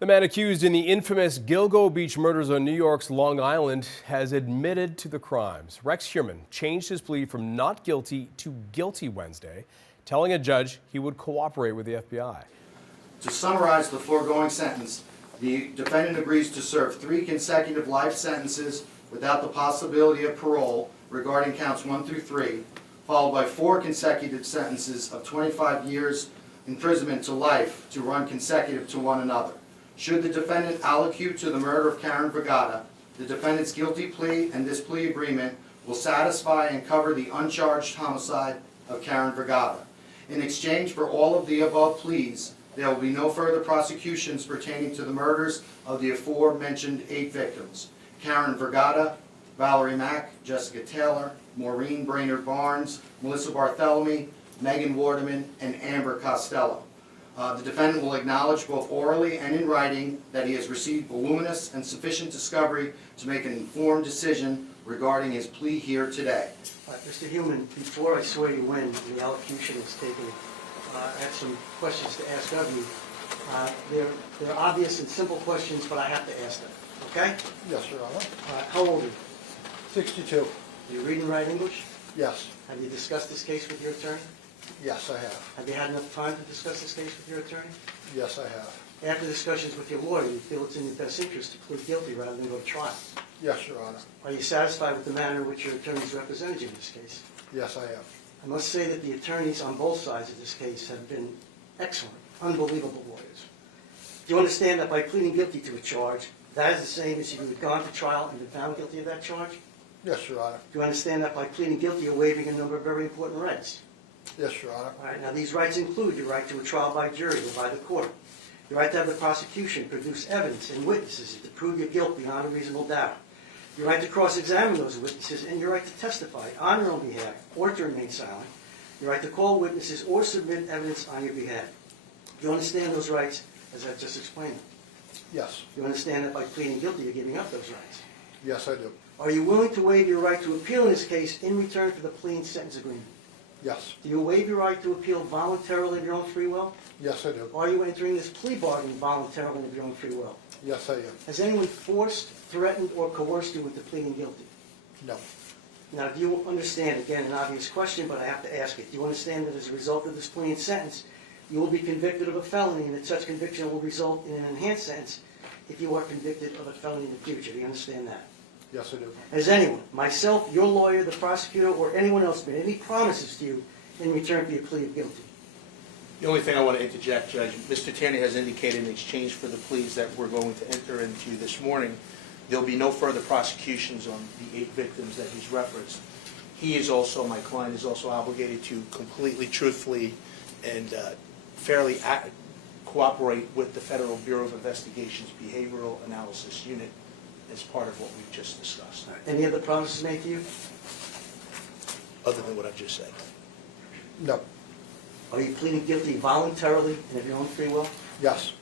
The man accused in the infamous Gilgo Beach murders on New York's Long Island has admitted to the crimes. Rex Heuermann changed his plea from not guilty to guilty Wednesday, telling a judge he would cooperate with the FBI. To summarize the foregoing sentence, the defendant agrees to serve 3 consecutive life sentences without the possibility of parole regarding counts 1 through 3, followed by 4 consecutive sentences of 25 years imprisonment to life to run consecutive to one another. Should the defendant allocute to the murder of Karen Vergata, the defendant's guilty plea and this plea agreement will satisfy and cover the uncharged homicide of Karen Vergata. In exchange for all of the above pleas, there will be no further prosecutions pertaining to the murders of the aforementioned 8 victims: Karen Vergata, Valerie Mack, Jessica Taylor, Maureen Brainerd Barnes, Melissa Barthelemy, Megan Wardeman, and Amber Costello. The defendant will acknowledge both orally and in writing that he has received voluminous and sufficient discovery to make an informed decision regarding his plea here today. Mr. Heuermann, before I swear you in, the allocution is taken. I have some questions to ask of you. They're obvious and simple questions, but I have to ask them. Okay? Yes, Your Honor. How old are you? 62. Do you read and write English? Yes. Have you discussed this case with your attorney? Yes, I have. Have you had enough time to discuss this case with your attorney? Yes, I have. After discussions with your lawyer, you feel it's in your best interest to plead guilty rather than go to trial. Yes, Your Honor. Are you satisfied with the manner in which your attorneys represented you in this case? Yes, I am. I must say that the attorneys on both sides of this case have been excellent, unbelievable lawyers. Do you understand that by pleading guilty to a charge, that is the same as if you had gone to trial and been found guilty of that charge? Yes, Your Honor. Do you understand that by pleading guilty, you're waiving a number of very important rights? Yes, Your Honor. All right, now these rights include your right to a trial by jury or by the court, your right to have the prosecution produce evidence and witnesses to prove your guilt beyond a reasonable doubt, your right to cross-examine those witnesses, and your right to testify on your own behalf or to remain silent, your right to call witnesses or submit evidence on your behalf. Do you understand those rights as I've just explained them? Yes. Do you understand that by pleading guilty, you're giving up those rights? Yes, I do. Are you willing to waive your right to appeal in this case in return for the plea and sentence agreement? Yes. Do you waive your right to appeal voluntarily of your own free will? Yes, I do. Are you entering this plea bargain voluntarily of your own free will? Yes, I am. Has anyone forced, threatened, or coerced you into pleading guilty? No. Now, do you understand, again, an obvious question, but I have to ask it. Do you understand that as a result of this plea and sentence, you will be convicted of a felony and that such conviction will result in an enhanced sentence if you are convicted of a felony in the future? Do you understand that? Yes, I do. Has anyone, myself, your lawyer, the prosecutor, or anyone else made any promises to you in return for your plea of guilty? The only thing I want to interject, Judge, Mr. Tierney has indicated in exchange for the pleas that we're going to enter into this morning, there'll be no further prosecutions on the 8 victims that he's referenced. He is also, my client is also obligated to completely, truthfully, and fairly cooperate with the Federal Bureau of Investigation's Behavioral Analysis Unit as part of what we've just discussed, Any other promises made to you? other than what I've just said. No. Are you pleading guilty voluntarily and of your own free will? Yes.